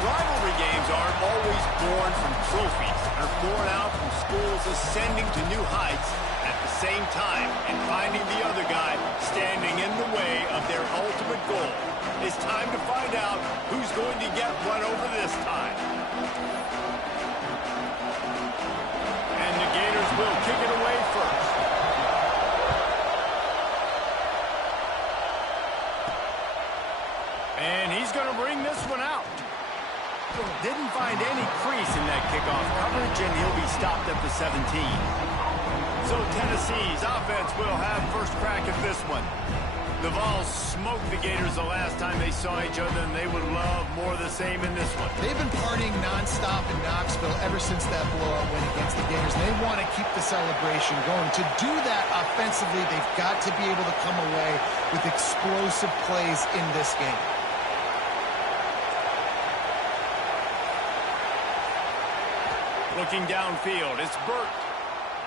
Rivalry games aren't always born from trophies. They're born out from schools ascending to new heights at the same time and finding the other guy standing in the way of their ultimate goal. It's time to find out who's going to get run over this time. And the Gators will kick it away first. And he's going to bring this one out. Didn't find any crease in that kickoff coverage, and he'll be stopped at the 17. So Tennessee's offense will have first crack at this one. The Vols smoked the Gators the last time they saw each other, and they would love more of the same in this one. They've been partying nonstop in Knoxville ever since that blowout win against the Gators. They want to keep the celebration going. To do that offensively, they've got to be able to come away with explosive plays in this game. Looking downfield, it's Burt.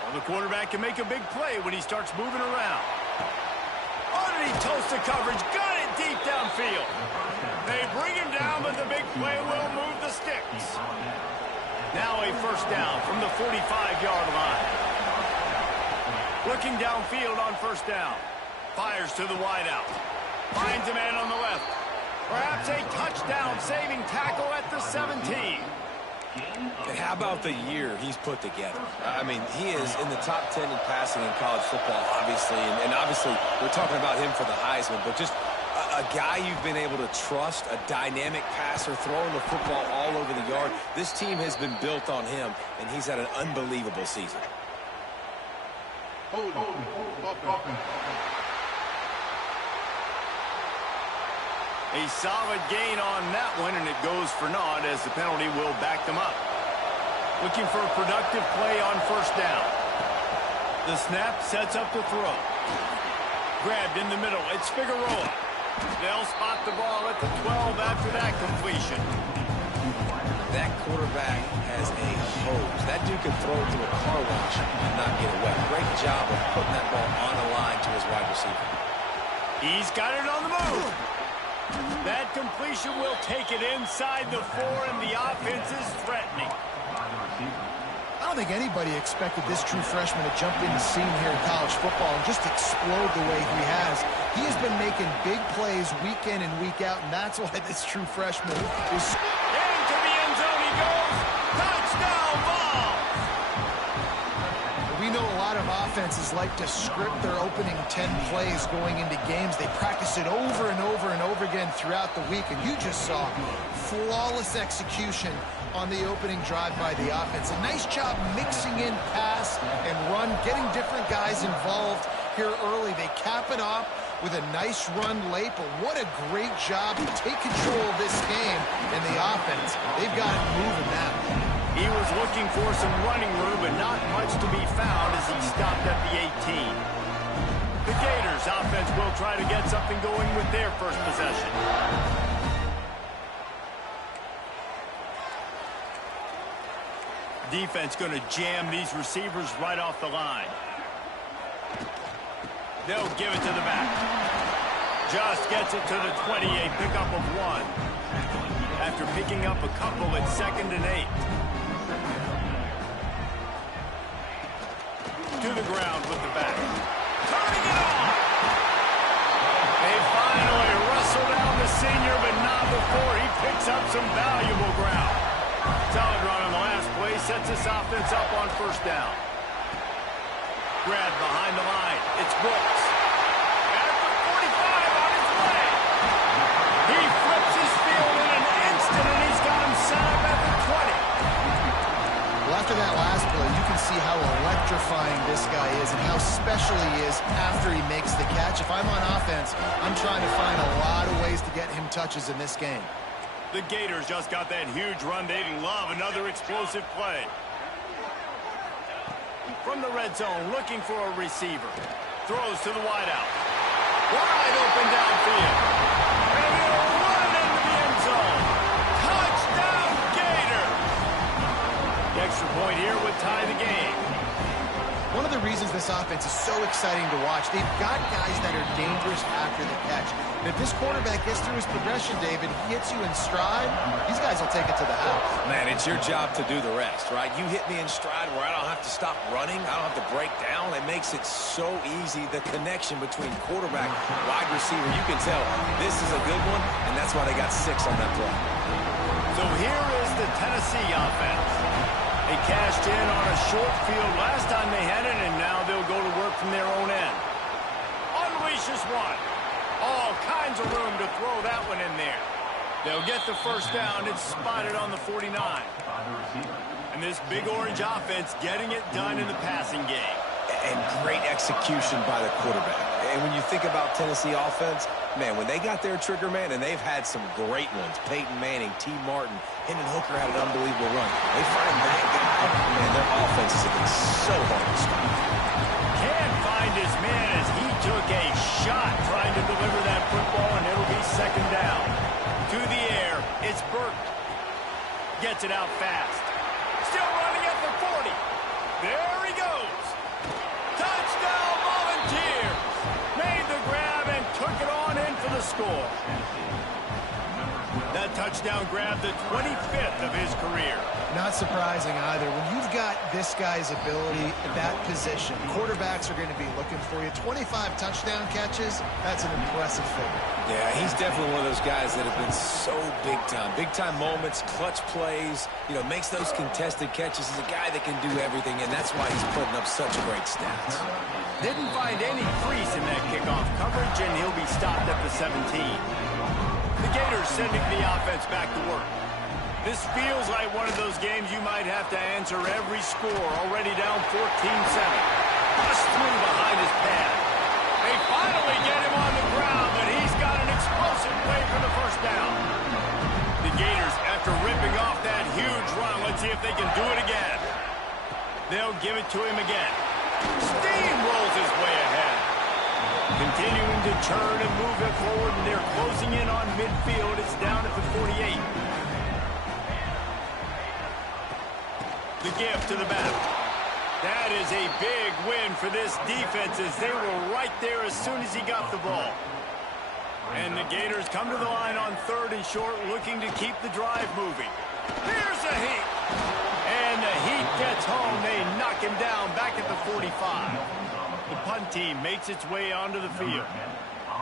Well, the quarterback can make a big play when he starts moving around. Underneath toast to coverage, got it deep downfield. They bring him down, but the big play will move the sticks. Now a first down from the 45-yard line. Looking downfield on first down. Fires to the wideout. Finds a man on the left. Perhaps a touchdown-saving tackle at the 17. And how about the year he's put together? I mean, he is in the top 10 in passing in college football, obviously. And obviously, we're talking about him for the Heisman. But just a guy you've been able to trust, a dynamic passer, throwing the football all over the yard. This team has been built on him, and he's had an unbelievable season. A solid gain on that one, and it goes for naught as the penalty will back them up. Looking for a productive play on first down. The snap sets up the throw. Grabbed in the middle. It's Figueroa. They'll spot the ball at the 12 after that completion. That quarterback has a hose. That dude can throw it to a car wash and not get it wet. Great job of putting that ball on the line to his wide receiver. He's got it on the move. That completion will take it inside the 4, and the offense is threatening. I don't think anybody expected this true freshman to jump in the scene here in college football and just explode the way he has. He has been making big plays week in and week out, and that's why this true freshman is... Into the end zone he goes. Touchdown ball. We know a lot of offenses like to script their opening 10 plays going into games. They practice it over and over and over again throughout the week, and you just saw flawless execution on the opening drive by the offense. A nice job mixing in pass and run, getting different guys involved here early. They cap it off with a nice run late, but what a great job to take control of this game and the offense. They've got it moving now. He was looking for some running room, but not much to be found as he stopped at the 18. The Gators offense will try to get something going with their first possession. Defense going to jam these receivers right off the line. They'll give it to the back. Just gets it to the 20, a pickup of 1. After picking up a couple at 2nd and 8. To the ground with the back. Turning it on! They finally wrestle down the senior, but not before he picks up some valuable ground. Solid run on the last play, sets this offense up on first down. Grabbed behind the line. It's Brooks. At the 45 on his way. He flips his field in an instant, and he's got him set up at the 20. Well, after that last play, you can see how electrifying this guy is and how special he is after he makes the catch. If I'm on offense, I'm trying to find a lot of ways to get him touches in this game. The Gators just got that huge run. They love another explosive play. From the red zone, looking for a receiver. Throws to the wideout. Wide open downfield. And he'll run into the end zone. Touchdown, Gators! The extra point here would tie the game. One of the reasons this offense is so exciting to watch, they've got guys that are dangerous after the catch. And if this quarterback gets through his progression, David, he hits you in stride, these guys will take it to the house. Man, it's your job to do the rest, right? You hit me in stride where I don't have to stop running. I don't have to break down. It makes it so easy. The connection between quarterback, wide receiver, you can tell this is a good one, and that's why they got 6 on that play. So here is the Tennessee offense. They cashed in on a short field last time they had it, and now they'll go to work from their own end. Unleashes one. All kinds of room to throw that one in there. They'll get the first down. It's spotted on the 49. And this big orange offense getting it done in the passing game. And great execution by the quarterback. And when you think about Tennessee offense, man, when they got their trigger man, and they've had some great ones, Peyton Manning, T. Martin, Hendon Hooker had an unbelievable run. They find that guy, man, their offense has been so hard to stop. Can't find his man as he took a shot trying to deliver that football, and it'll be second down. To the air, it's Burke. Gets it out fast. Still running at the 40. There he goes. Touchdown, Volunteers. Made the grab and took it on in for the score. That touchdown grab, the 25th of his career. Not surprising either. When you've got this guy's ability at that position, quarterbacks are going to be looking for you. 25 touchdown catches, that's an impressive figure. Yeah, he's definitely one of those guys that have been so big time. Big time moments, clutch plays, you know, makes those contested catches. He's a guy that can do everything, and that's why he's putting up such great stats. Didn't find any crease in that kickoff coverage, and he'll be stopped at the 17. The Gators sending the offense back to work. This feels like one of those games you might have to answer every score. Already down 14-7. Bust through behind his pad. They finally get him on the ground, but he's got an explosive play for the first down. The Gators, after ripping off that huge run, let's see if they can do it again. They'll give it to him again. Steamrolls his way ahead. Continuing to turn and move it forward, and they're closing in on midfield. It's down at the 48. The give to the back. That is a big win for this defense as they were right there as soon as he got the ball. And the Gators come to the line on 3rd and short, looking to keep the drive moving. Here's the Heat. And the Heat gets home. They knock him down back at the 45. The punt team makes its way onto the field.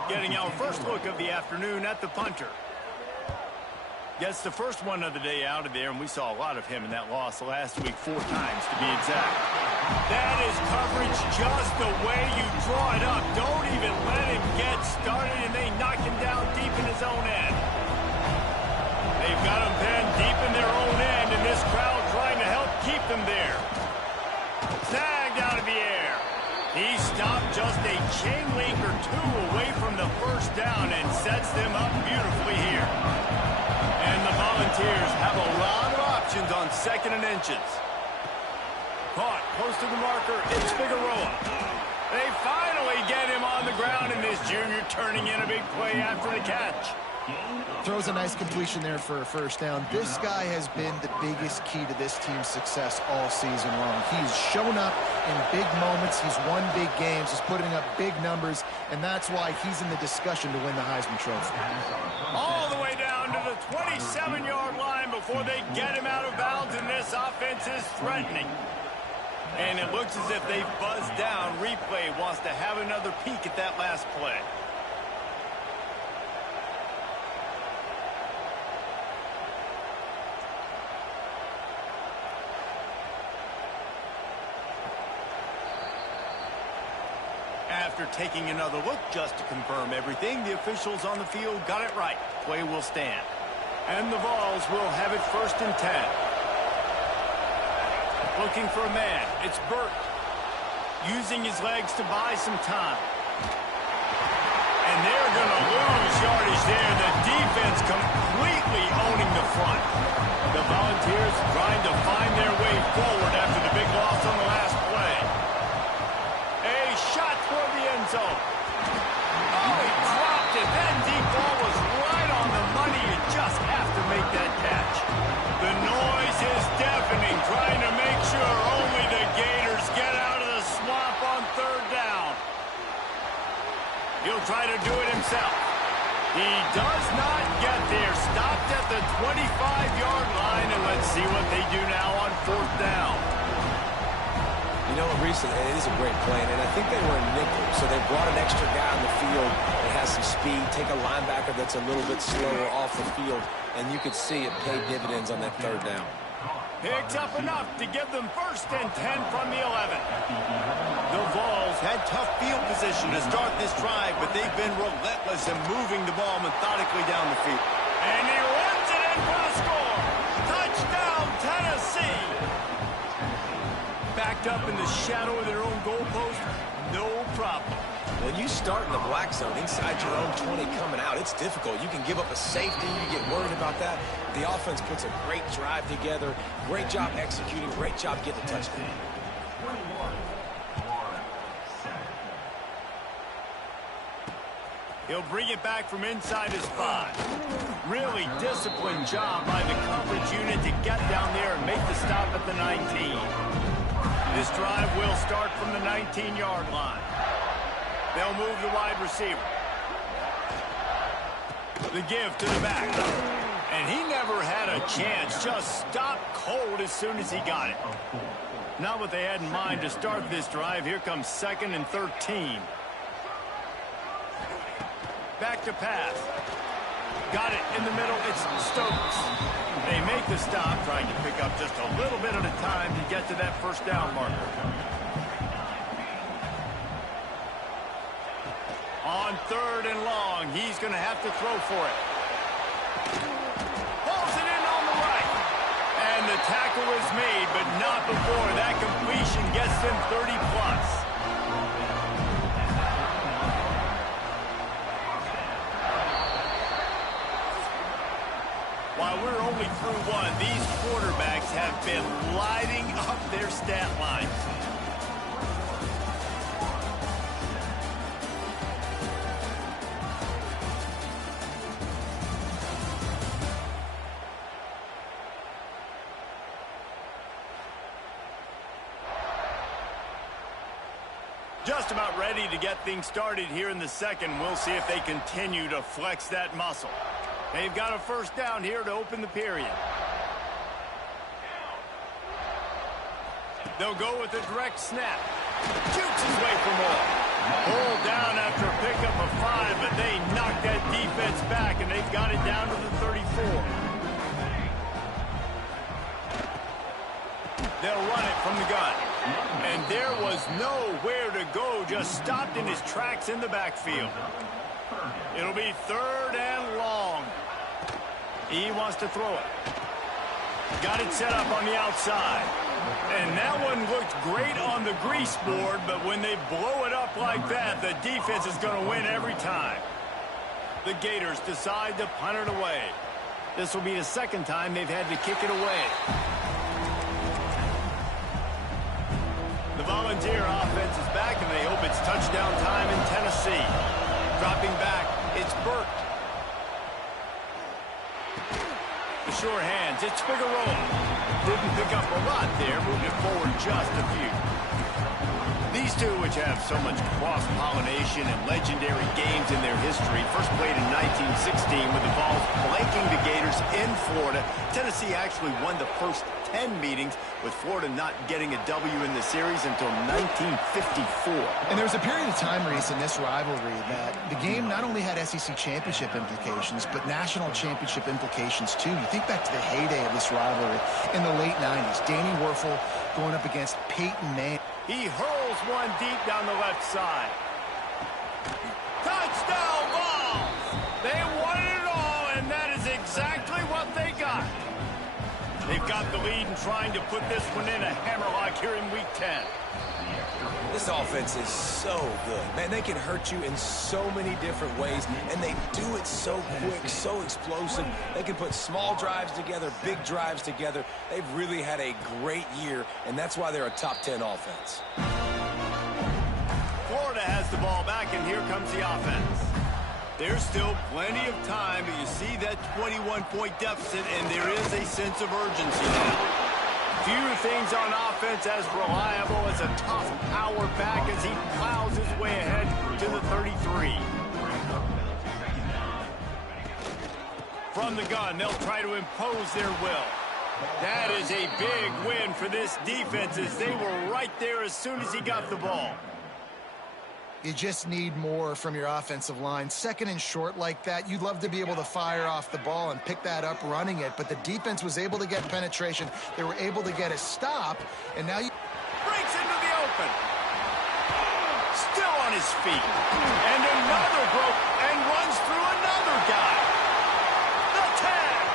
Getting our first look of the afternoon at the punter. Gets the first one of the day out of there, and we saw a lot of him in that loss last week, 4 times to be exact. That is coverage just the way you draw it up. Don't even let him get started, and they knock him down deep in his own end. They've got him pinned deep in their own end, and this crowd trying to help keep them there. Snagged out of the air. He stopped just a chain link or 2 away from the first down and sets them up beautifully here. And the Volunteers have a lot of options on 2nd and inches. Caught close to the marker, it's Figueroa. They finally get him on the ground, and this junior turning in a big play after the catch. Throws a nice completion there for a first down. This guy has been the biggest key to this team's success all season long. He's shown up in big moments. He's won big games. He's putting up big numbers, and that's why he's in the discussion to win the Heisman Trophy. All the way down to the 27-yard line before they get him out of bounds, and this offense is threatening. And it looks as if they've buzzed down. Replay wants to have another peek at that last play. After taking another look just to confirm everything, the officials on the field got it right. Play will stand. And the Vols will have it 1st and 10. Looking for a man. It's Burt. Using his legs to buy some time. And they're going to lose yardage there. The defense completely owning the front. The Volunteers trying to find their way forward after the big loss on the last play. A shot toward the end zone. Oh, he dropped it. That deep ball was right on the money. You just have to make that catch. The noise is deafening, trying to make sure only the Gators get out of the swamp on 3rd down. He'll try to do it himself. He does not get there. Stopped at the 25-yard line, and let's see what they do now on 4th down. You know what, recently, it is a great play, and I think they were in nickel, so they brought an extra guy on the field that has some speed, take a linebacker that's a little bit slower off the field, and you could see it paid dividends on that 3rd down. Picks up enough to give them 1st and 10 from the 11. The Vols had tough field position to start this drive, but they've been relentless in moving the ball methodically down the field. And he runs it in for the score. Touchdown, Tennessee. Backed up in the shadow of their own goalpost, no problem. When you start in the black zone inside your own 20 coming out, it's difficult. You can give up a safety. You get worried about that. The offense puts a great drive together. Great job executing. Great job getting a touchdown. He'll bring it back from inside his 5. Really disciplined job by the coverage unit to get down there and make the stop at the 19. This drive will start from the 19-yard line. They'll move the wide receiver. The give to the back. And he never had a chance. Just stopped cold as soon as he got it. Not what they had in mind to start this drive. Here comes 2nd and 13. Back to pass. Got it in the middle. It's Stokes. They make the stop, trying to pick up just a little bit at a time to get to that 1st down marker. On 3rd and long, he's going to have to throw for it. Pulls it in on the right. And the tackle is made, but not before that completion gets them 30-plus. While we're only through one, these quarterbacks have been lighting up their stat lines. Just about ready to get things started here in the 2nd. We'll see if they continue to flex that muscle. They've got a 1st down here to open the period. They'll go with a direct snap. Shoots his way for more. Pulled down after a pickup of 5, but they knocked that defense back, and they've got it down to the 34. They'll run it from the gun. And there was nowhere to go, just stopped in his tracks in the backfield. It'll be 3rd and long. He wants to throw it. Got it set up on the outside. And that one looked great on the grease board, but when they blow it up like that, the defense is going to win every time. The Gators decide to punt it away. This will be the 2nd time they've had to kick it away. The Volunteer offense is back, and they hope it's touchdown time in Tennessee. Dropping back, it's Burt. The sure hands, it's Figueroa. Didn't pick up a lot there, moving it forward just a few. These two, which have so much cross-pollination and legendary games in their history, first played in 1916 with the Vols blanking the Gators in Florida. Tennessee actually won the first 10 meetings, with Florida not getting a W in the series until 1954. And there was a period of time, Reese, in this rivalry that the game not only had SEC championship implications, but national championship implications, too. You think back to the heyday of this rivalry in the late 90s. Danny Werfel going up against Peyton Manning. He hurls one deep down the left side. Touchdown, Vols! They wanted it all, and that is exactly what they got. They've got the lead and trying to put this one in a hammerlock here in Week 10. This offense is so good. Man, they can hurt you in so many different ways, and they do it so quick, so explosive. They can put small drives together, big drives together. They've really had a great year, and that's why they're a top 10 offense. Florida has the ball back, and here comes the offense. There's still plenty of time, but you see that 21-point deficit, and there is a sense of urgency now. Few things on offense as reliable as a tough power back as he plows his way ahead to the 33. From the gun, they'll try to impose their will. That is a big win for this defense as they were right there as soon as he got the ball. You just need more from your offensive line. Second and short like that, you'd love to be able to fire off the ball and pick that up running it, but the defense was able to get penetration. They were able to get a stop, and now you... Breaks into the open. Still on his feet. And another broke and runs through another guy. The tag.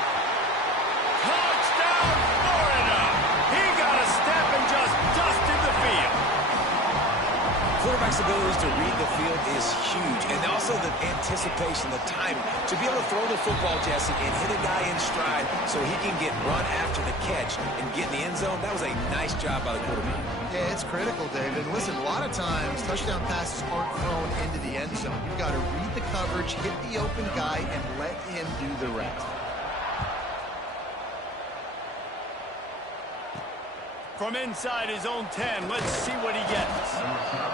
Touchdown, Florida. He got a step and just dusted the field. Quarterback's abilities to read the field is huge, and also the anticipation, the timing. To be able to throw the football, Jesse, and hit a guy in stride so he can get run after the catch and get in the end zone, that was a nice job by the quarterback. Yeah, it's critical, David. Listen, a lot of times, touchdown passes aren't thrown into the end zone. You've got to read the coverage, hit the open guy, and let him do the rest. From inside his own 10, let's see what he gets.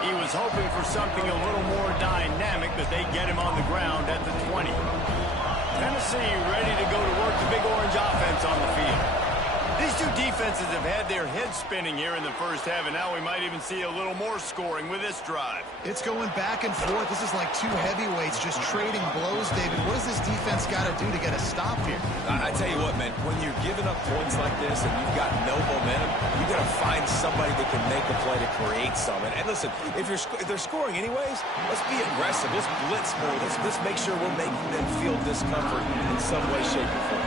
He was hoping for something a little more dynamic, but they get him on the ground at the 20. Tennessee ready to go to work the Big Orange offense on the field. These two defenses have had their heads spinning here in the first half, and now we might even see a little more scoring with this drive. It's going back and forth. This is like two heavyweights just trading blows, David. What does this defense got to do to get a stop here? I tell you what, man, when you're giving up points like this and you've got no momentum, you got to find somebody that can make a play to create something. And listen, if they're scoring anyways, let's be aggressive. Let's blitz more. Let's make sure we're making them feel discomfort in some way, shape, or form.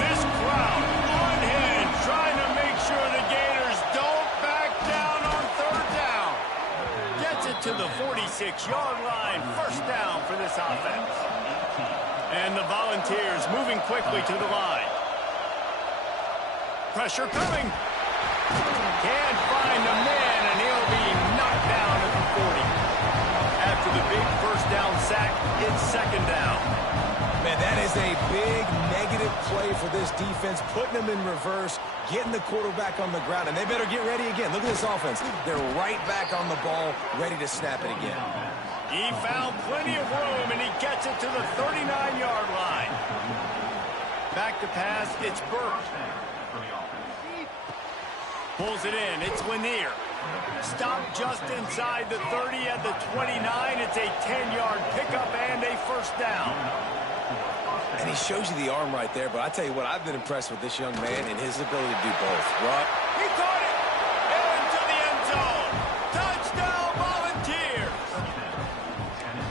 This crowd unhinged, trying to make sure the Gators don't back down on third down. Gets it to the 46-yard line. First down for this offense. And the Volunteers moving quickly to the line. Pressure coming. Can't find a man, and he'll be knocked down at the 40. After the big first down sack, it's second down. Man, that is a big negative play for this defense, putting them in reverse, getting the quarterback on the ground, and they better get ready again. Look at this offense. They're right back on the ball, ready to snap it again. He found plenty of room, and he gets it to the 39-yard line. Back to pass, it's Burke. Pulls it in, it's Lanier. Stop just inside the 30 at the 29. It's a 10-yard pickup and a first down. And he shows you the arm right there, but I tell you what, I've been impressed with this young man and his ability to do both. Right? He caught it! Into the end zone! Touchdown, Volunteers!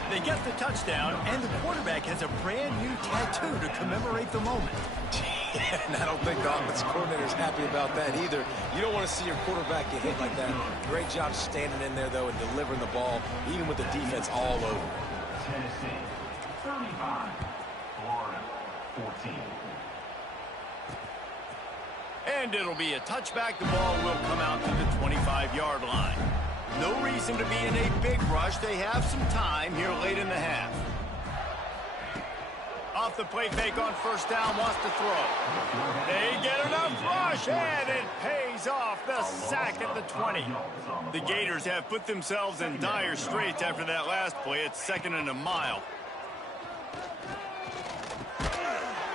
They get the touchdown, and the quarterback has a brand-new tattoo to commemorate the moment. And I don't think the offensive coordinator is happy about that either. You don't want to see your quarterback get hit like that. Great job standing in there, though, and delivering the ball, even with the defense all over. Tennessee, 35. Florida, 14. And it'll be a touchback. The ball will come out to the 25-yard line. No reason to be in a big rush. They have some time here late in the half. Off the play fake on first down, wants to throw. They get enough rush, and it pays off. The sack at the 20. The Gators have put themselves in dire straits after that last play. It's second and a mile.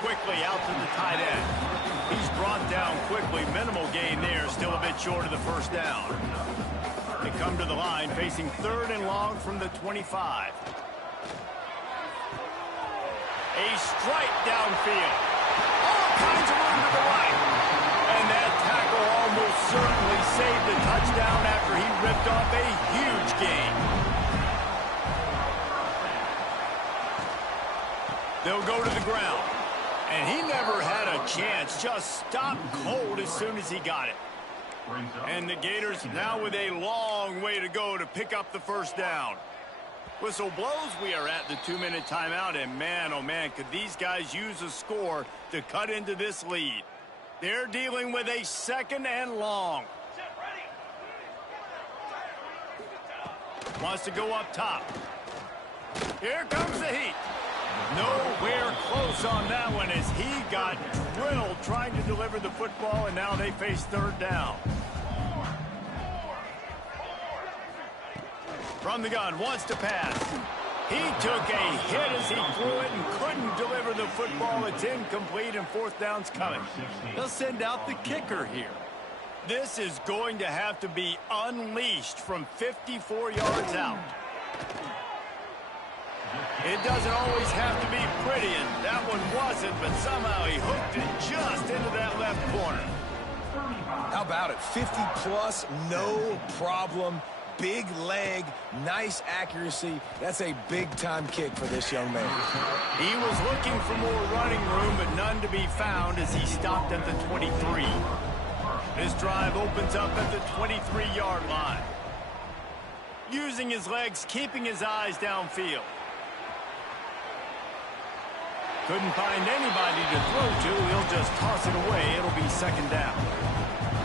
Quickly out to the tight end. He's brought down quickly. Minimal gain there, still a bit short of the first down. They come to the line, facing third and long from the 25. A strike downfield. All kinds of room to the right. And that tackle almost certainly saved the touchdown after he ripped off a huge gain. They'll go to the ground. And he never had a chance. Just stopped cold as soon as he got it. And the Gators now with a long way to go to pick up the first down. Whistle blows, we are at the 2-minute timeout, and man, oh man, could these guys use a score to cut into this lead. They're dealing with a second and long. Wants to go up top. Here comes the heat. Nowhere close on that one as he got drilled trying to deliver the football, and now they face third down. From the gun, wants to pass. He took a hit as he threw it and couldn't deliver the football. It's incomplete and fourth down's coming. They'll send out the kicker here. This is going to have to be unleashed from 54 yards out. It doesn't always have to be pretty, and that one wasn't, but somehow he hooked it just into that left corner. How about it? 50-plus, no problem. Big leg, nice accuracy. That's a big-time kick for this young man. He was looking for more running room, but none to be found as he stopped at the 23. This drive opens up at the 23-yard line. Using his legs, keeping his eyes downfield. Couldn't find anybody to throw to. He'll just toss it away. It'll be second down.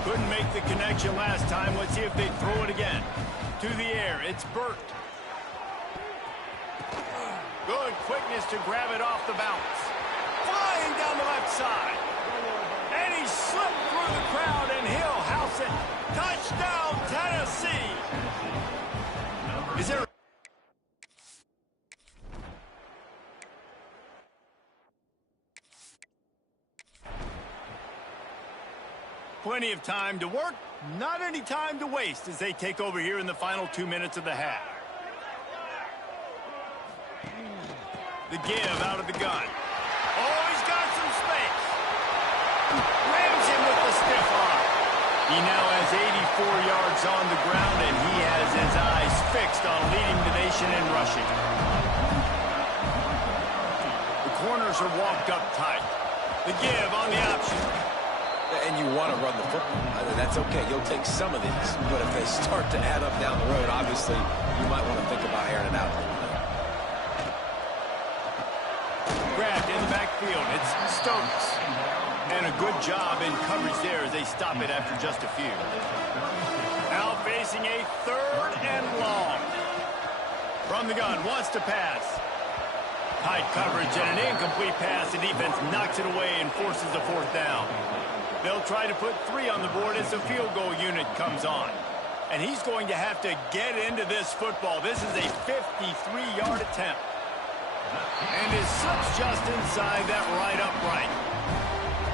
Couldn't make the connection last time. Let's see if they throw it again. To the air, it's Burt. Good quickness to grab it off the bounce. Flying down the left side. And he slipped through the crowd, and he'll house it. Touchdown, Tennessee. Is there... Plenty of time to work, not any time to waste as they take over here in the final 2 minutes of the half. The give out of the gun. Oh, he's got some space. Rams him with the stiff arm. He now has 84 yards on the ground, and he has his eyes fixed on leading the nation in rushing. The corners are walked up tight. The give on the option. And you want to run the football. That's okay. You'll take some of these. But if they start to add up down the road, obviously, you might want to think about airing it out. Grabbed in the backfield. It's Stokes. And a good job in coverage there as they stop it after just a few. Now facing a third and long. From the gun, wants to pass. Tight coverage and an incomplete pass. The defense knocks it away and forces a fourth down. They'll try to put 3 on the board as the field goal unit comes on. And he's going to have to get into this football. This is a 53-yard attempt. And it slips just inside that right upright.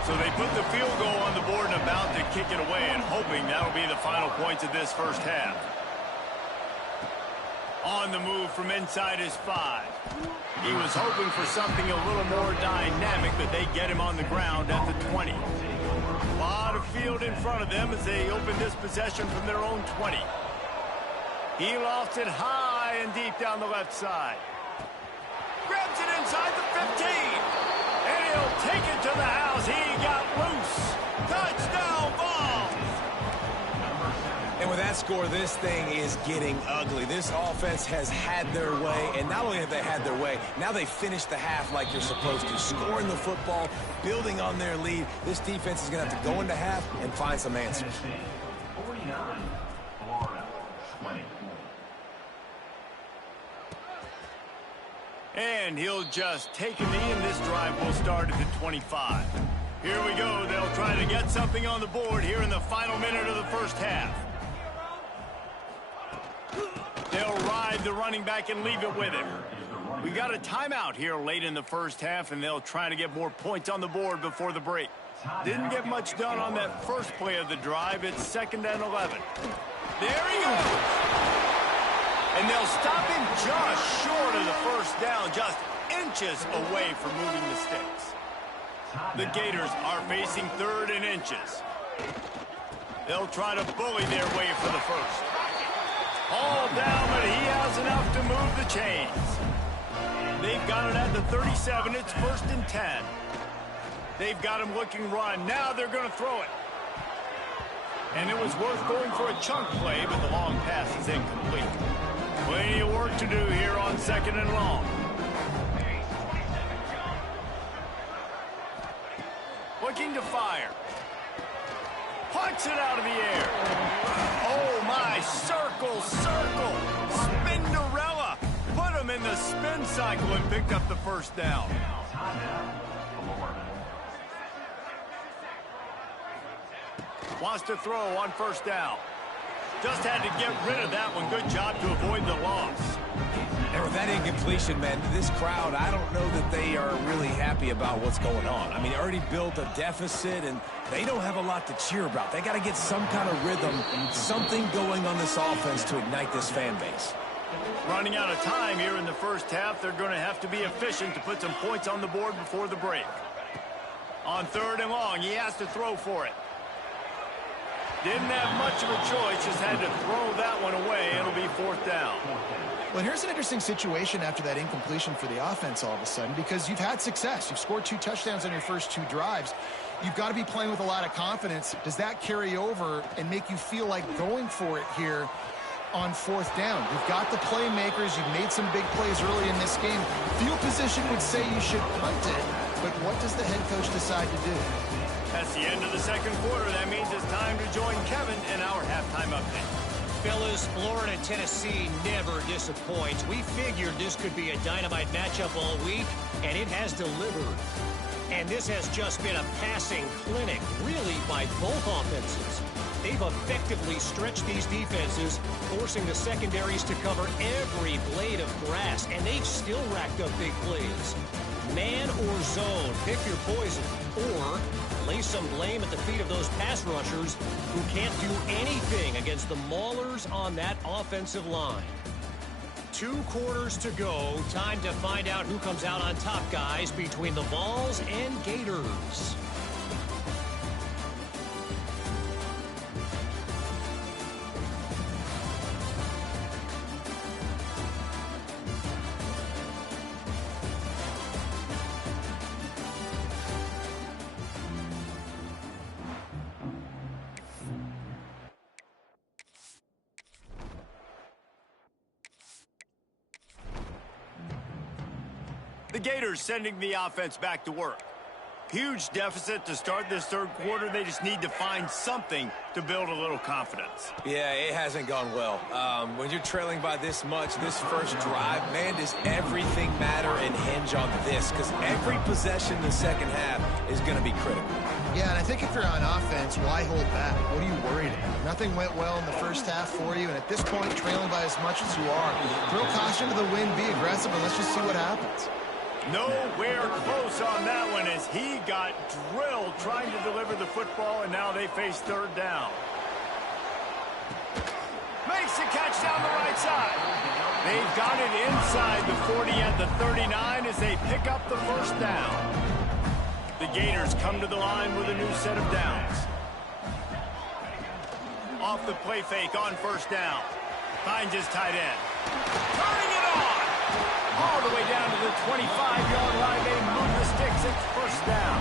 So they put the field goal on the board and about to kick it away, and hoping that'll be the final points of this first half. On the move from inside his 5. He was hoping for something a little more dynamic, but they get him on the ground at the 20. A lot of field in front of them as they open this possession from their own 20. He lofts it high and deep down the left side. Grabs it inside the 15. And he'll take it to the house. He got loose. Touchdown, Vols. And with that score, this thing is getting ugly. This offense has had their way, and not only have they had their way, now they finished the half like you're supposed to, scoring the football, building on their lead. This defense is going to have to go into half and find some answers. 49, Florida, 20. And he'll just take a knee, and this drive will start at the 25. Here we go. They'll try to get something on the board here in the final minute of the first half. They'll ride the running back and leave it with him. We got a timeout here late in the first half, and they'll try to get more points on the board before the break. Didn't get much done on that first play of the drive. It's 2nd and 11. There he goes. And they'll stop him just short of the first down, just inches away from moving the sticks. The Gators are facing 3rd and inches. They'll try to bully their way for the first. All down, but he has enough to move the chains. They've got it at the 37. It's 1st and 10. They've got him looking run. Now they're going to throw it. And it was worth going for a chunk play, but the long pass is incomplete. Plenty of work to do here on 2nd and long. Looking to fire. Puts it out of the air. Oh, my. Circle, circle. Spinderella. Put him in the spin cycle and picked up the first down. Wants to throw on first down. Just had to get rid of that one. Good job to avoid the loss. They're with that incompletion, man, this crowd, I don't know that they are really happy about what's going on. I mean, they already built a deficit, and they don't have a lot to cheer about. They got to get some kind of rhythm, something going on this offense to ignite this fan base. Running out of time here in the first half, they're going to have to be efficient to put some points on the board before the break. On 3rd and long, he has to throw for it. Didn't have much of a choice, just had to throw that one away. It'll be 4th down. Well, here's an interesting situation after that incompletion for the offense all of a sudden, because you've had success. You've scored 2 touchdowns on your first 2 drives. You've got to be playing with a lot of confidence. Does that carry over and make you feel like going for it here on 4th down? You've got the playmakers. You've made some big plays early in this game. Field position would say you should punt it, but what does the head coach decide to do? That's the end of the 2nd quarter. That means it's time to join Kevin in our halftime update. Fellas, Florida-Tennessee never disappoints. We figured this could be a dynamite matchup all week, and it has delivered. And this has just been a passing clinic, really, by both offenses. They've effectively stretched these defenses, forcing the secondaries to cover every blade of grass, and they've still racked up big plays. Man or zone, pick your poison, or lay some blame at the feet of those pass rushers who can't do anything against the maulers on that offensive line. 2 quarters to go. Time to find out who comes out on top, guys, between the Vols and Gators. The Gators sending the offense back to work. Huge deficit to start this 3rd quarter. They just need to find something to build a little confidence. Yeah, it hasn't gone well. When you're trailing by this much, this first drive, man, does everything matter and hinge on this? Because every possession in the 2nd half is going to be critical. Yeah, and I think if you're on offense, why hold back? What are you worried about? Nothing went well in the first half for you, and at this point, trailing by as much as you are, throw caution to the wind, be aggressive, and let's just see what happens. Nowhere close on that one as he got drilled trying to deliver the football, and now they face 3rd down. Makes the catch down the right side. They've got it inside the 40 at the 39 as they pick up the 1st down. The Gators come to the line with a new set of downs. Off the play fake on 1st down. Finds his tight end. Turning it on! All the way down to the 25-yard line. They move the sticks. It's 1st down.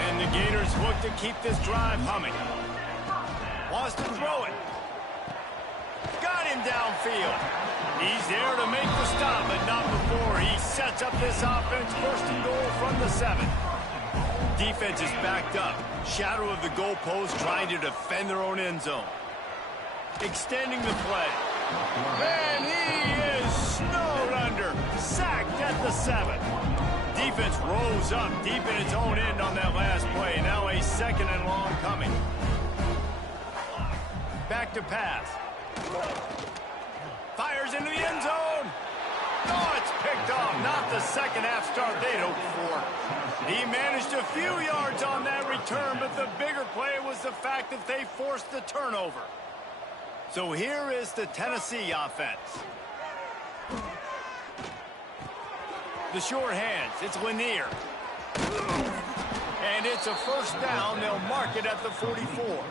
And the Gators look to keep this drive humming. Wants to throw it. Got him downfield. He's there to make the stop, but not before he sets up this offense. 1st and goal from the 7. Defense is backed up. Shadow of the goalpost trying to defend their own end zone. Extending the play. And he is snowed under. Sacked at the 7. Defense rose up deep in its own end on that last play. Now a 2nd and long coming. Back to pass. Fires into the end zone. Oh, it's picked off. Not the 2nd half start they'd hoped for. He managed a few yards on that return, but the bigger play was the fact that they forced the turnover. So here is the Tennessee offense. The short hands. It's Lanier. And it's a 1st down. They'll mark it at the 44.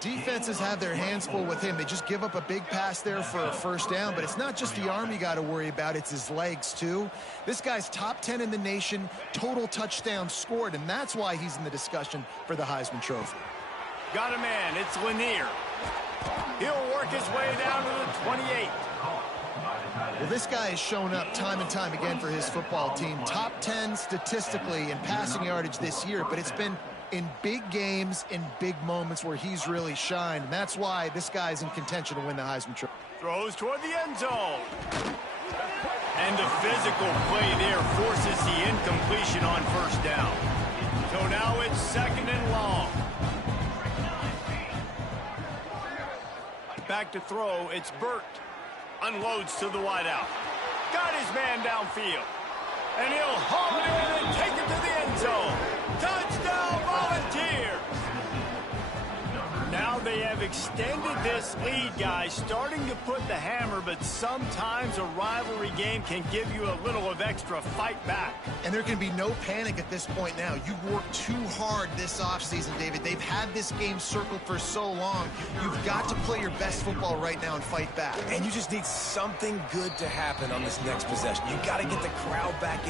Defenses have their hands full with him. They just give up a big pass there for a 1st down, but it's not just the arm you got to worry about, it's his legs too. This guy's top 10 in the nation, total touchdowns scored, and that's why he's in the discussion for the Heisman Trophy. Got a man, it's Lanier. He'll work his way down to the 28. Well, this guy has shown up time and time again for his football team. Top 10 statistically in passing yardage this year, but it's been in big games, in big moments where he's really shined. And that's why this guy's in contention to win the Heisman Trophy. Throws toward the end zone. And the physical play there forces the incompletion on 1st down. So now it's 2nd and long. Back to throw, it's Burt. Unloads to the wideout. Got his man downfield. And he'll haul it in and take it to the end zone. Touchdown, Volunteers! Now they have extended this lead, guys, starting to put the hammer, but sometimes a rivalry game can give you a little of extra fight back. And there can be no panic at this point now. You've worked too hard this offseason, David. They've had this game circled for so long. You've got to play your best football right now and fight back. And you just need something good to happen on this next possession. You got to get the crowd back in.